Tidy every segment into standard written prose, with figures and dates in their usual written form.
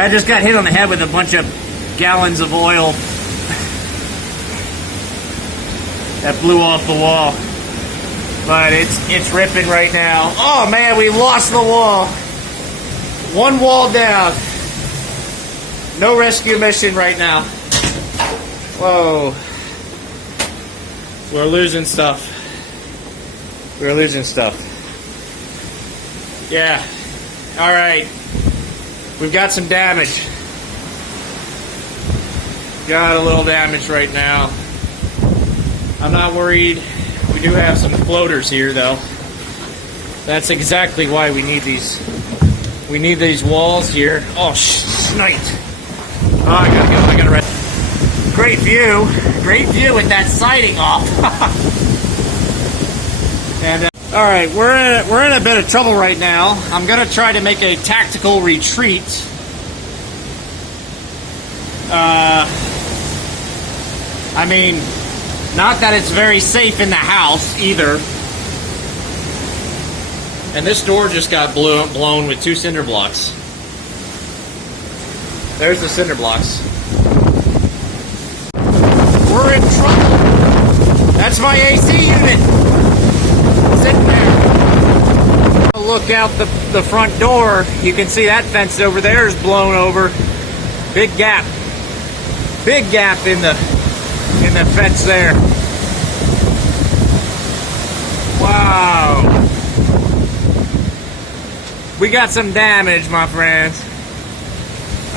I just got hit on the head with a bunch of gallons of oil that blew off the wall. But it's ripping right now. Oh man, we lost the wall. One wall down. No rescue mission right now. Whoa. We're losing stuff. We're losing stuff. Yeah. Alright. We've got some damage. Got a little damage right now. I'm not worried. We do have some floaters here though. That's exactly why we need these. We need these walls here. Oh, shite. Oh, I gotta go. I gotta rest. Great view. Great view with that siding off. And all right, we're in a bit of trouble right now. I'm gonna try to make a tactical retreat. I mean, not that it's very safe in the house either. And this door just got blown with 2 cinder blocks. There's the cinder blocks. We're in trouble. That's my AC unit. Sitting there. Look out the front door. You can see that fence over there is blown over. Big gap. Big gap in the fence there. Wow. We got some damage, my friends.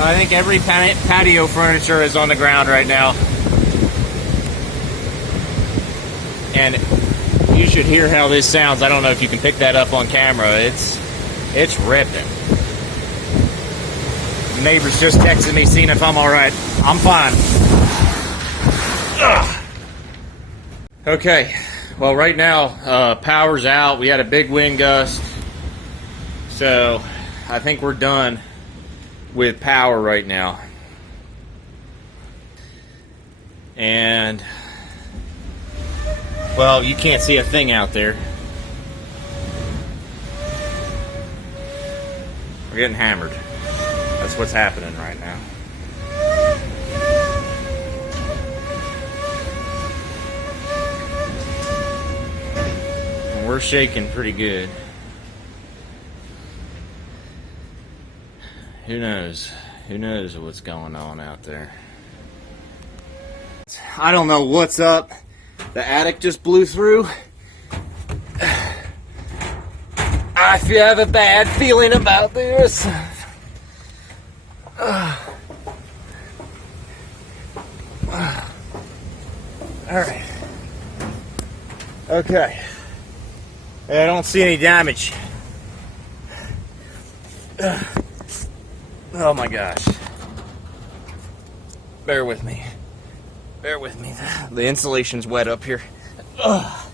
I think every patio furniture is on the ground right now. And you should hear how this sounds. I don't know if you can pick that up on camera. It's ripping. The neighbor's just texting me, seeing if I'm alright. I'm fine. Ugh. Okay. Well, right now, power's out. We had a big wind gust. So, I think we're done with power right now. And, well, you can't see a thing out there. We're getting hammered. That's what's happening right now. And we're shaking pretty good. Who knows? Who knows what's going on out there? I don't know what's up. The attic just blew through. I have a bad feeling about this. Alright. Okay. I don't see any damage. Oh my gosh. Bear with me. Bear with me. The insulation's wet up here. Ugh.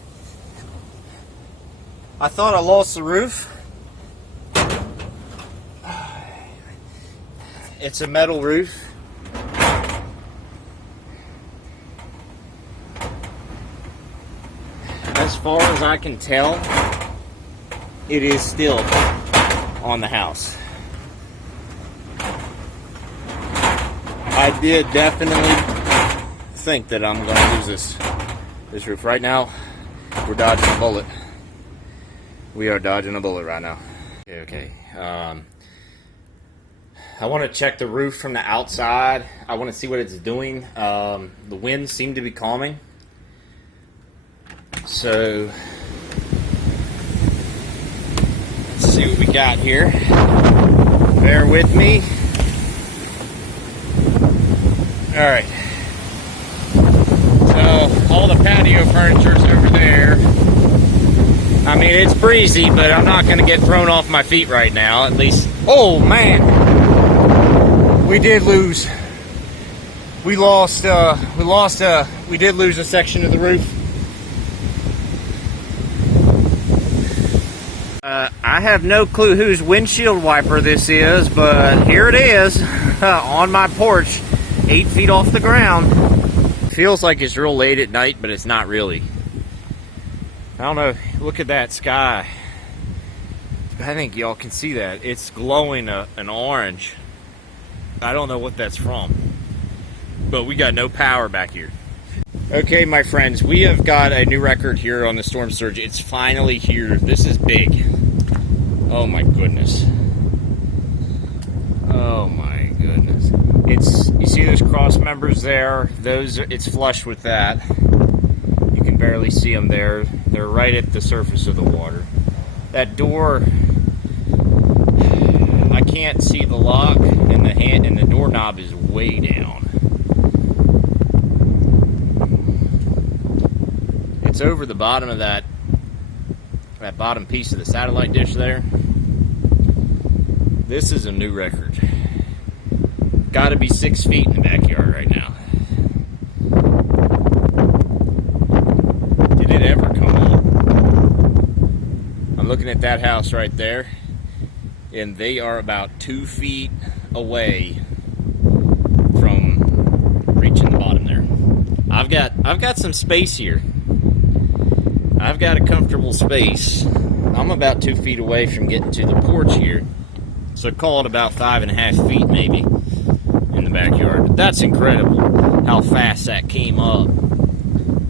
I thought I lost the roof. It's a metal roof. As far as I can tell, it is still on the house. I did definitely think that I'm going to lose this roof. Right now, we're dodging a bullet. We are dodging a bullet right now. Okay. I want to check the roof from the outside. I want to see what it's doing. The winds seem to be calming. So, let's see what we got here. Bear with me. Alright. So, all the patio furniture's over there. I mean, it's breezy, but I'm not going to get thrown off my feet right now, at least. Oh, man! We did lose. We did lose a section of the roof. I have no clue whose windshield wiper this is, but here it is on my porch, 8 feet off the ground. Feels like it's real late at night, but it's not really. I don't know. Look at that sky. I think y'all can see that. It's glowing an orange. I don't know what that's from, but we got no power back here. Okay, my friends, we have got a new record here on the storm surge. It's finally here. This is big. Oh my goodness. Oh my goodness. You see those cross members there? It's flush with that. You can barely see them there. They're right at the surface of the water. That door, I can't see the lock, and the doorknob is way down. It's over the bottom of that bottom piece of the satellite dish there. This is a new record. Got to be 6 feet in the backyard right now. Did it ever come on? I'm looking at that house right there, and they are about 2 feet away from reaching the bottom there. I've got some space here. I've got a comfortable space. I'm about 2 feet away from getting to the porch here, so call it about 5.5 feet maybe in the backyard. But that's incredible how fast that came up.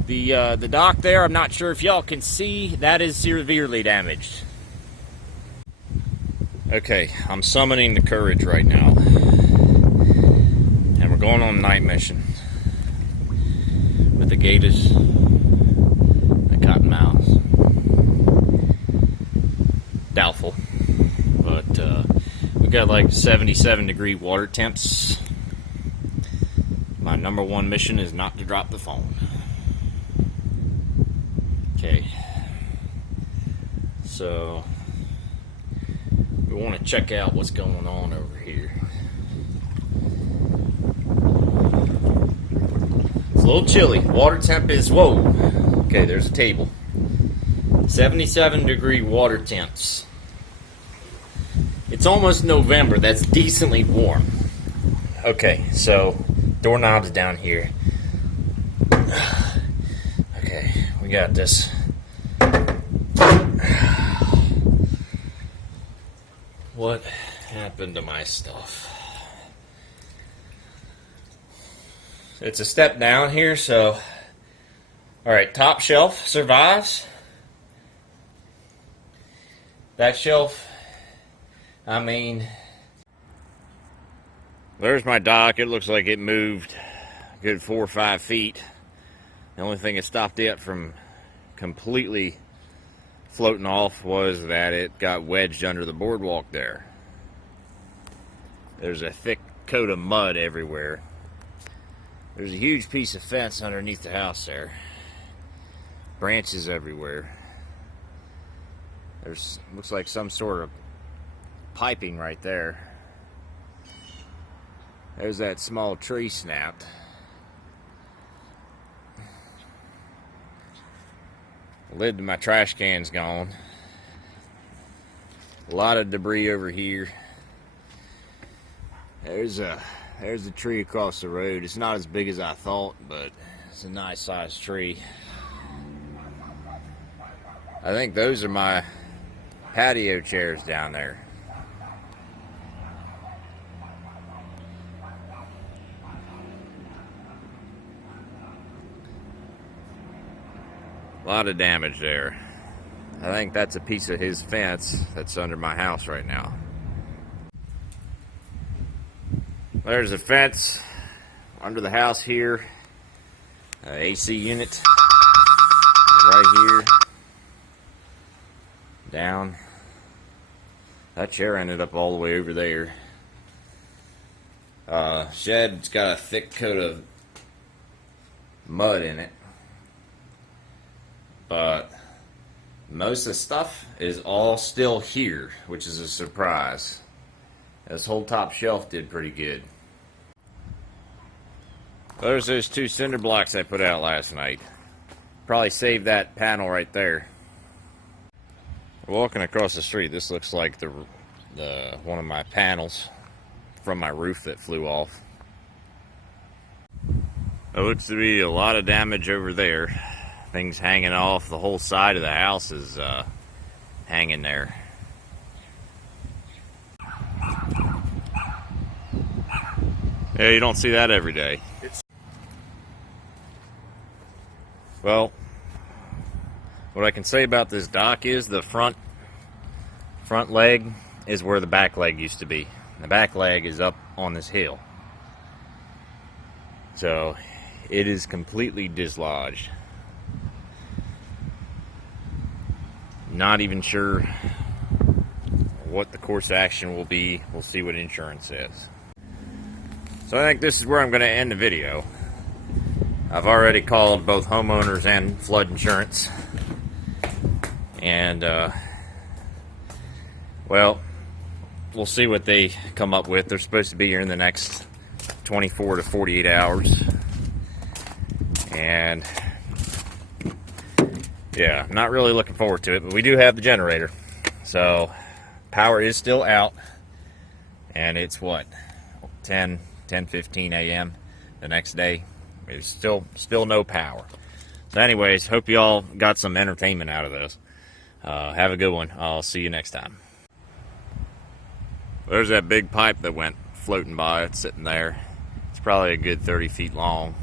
The dock there, I'm not sure if y'all can see, that is severely damaged. Okay, I'm summoning the courage right now, and we're going on a night mission with the gators. Cottonmouths. Doubtful. But we got like 77-degree water temps. My number one mission is not to drop the phone. Okay. So we want to check out what's going on over here. It's a little chilly. Water temp is, whoa. Okay, there's a table. 77-degree water temps. It's almost November. That's decently warm. Okay, so doorknob's down here. Okay, we got this. What happened to my stuff? It's a step down here, so... Alright, top shelf survives. That shelf, I mean... There's my dock. It looks like it moved a good 4 or 5 feet. The only thing that stopped it from completely floating off was that it got wedged under the boardwalk there. There's a thick coat of mud everywhere. There's a huge piece of fence underneath the house there. Branches everywhere. There's looks like some sort of piping right there. There's that small tree snapped. Lid to my trash can's gone. A lot of debris over here. There's a tree across the road. It's not as big as I thought, but it's a nice sized tree. I think those are my patio chairs down there. A lot of damage there. I think that's a piece of his fence that's under my house right now. There's a fence under the house here. AC unit right here. Down. That chair ended up all the way over there. Shed's got a thick coat of mud in it. But most of the stuff is all still here, which is a surprise. This whole top shelf did pretty good. There's those 2 cinder blocks I put out last night. Probably saved that panel right there. Walking across the street, this looks like the one of my panels from my roof that flew off. There looks to be a lot of damage over there. Things hanging off. The whole side of the house is hanging there. Yeah, you don't see that every day. Well, what I can say about this dock is the front leg is where the back leg used to be. The back leg is up on this hill. So it is completely dislodged. Not even sure what the course of action will be. We'll see what insurance says. So I think this is where I'm going to end the video. I've already called both homeowners and flood insurance. And, well, we'll see what they come up with. They're supposed to be here in the next 24 to 48 hours. And, yeah, I'm not really looking forward to it, but we do have the generator. So, power is still out. And it's what? 10:15 a.m. the next day. There's still no power. So anyways, hope you all got some entertainment out of this. Have a good one. I'll see you next time. There's that big pipe that went floating by. It's sitting there. It's probably a good 30 feet long.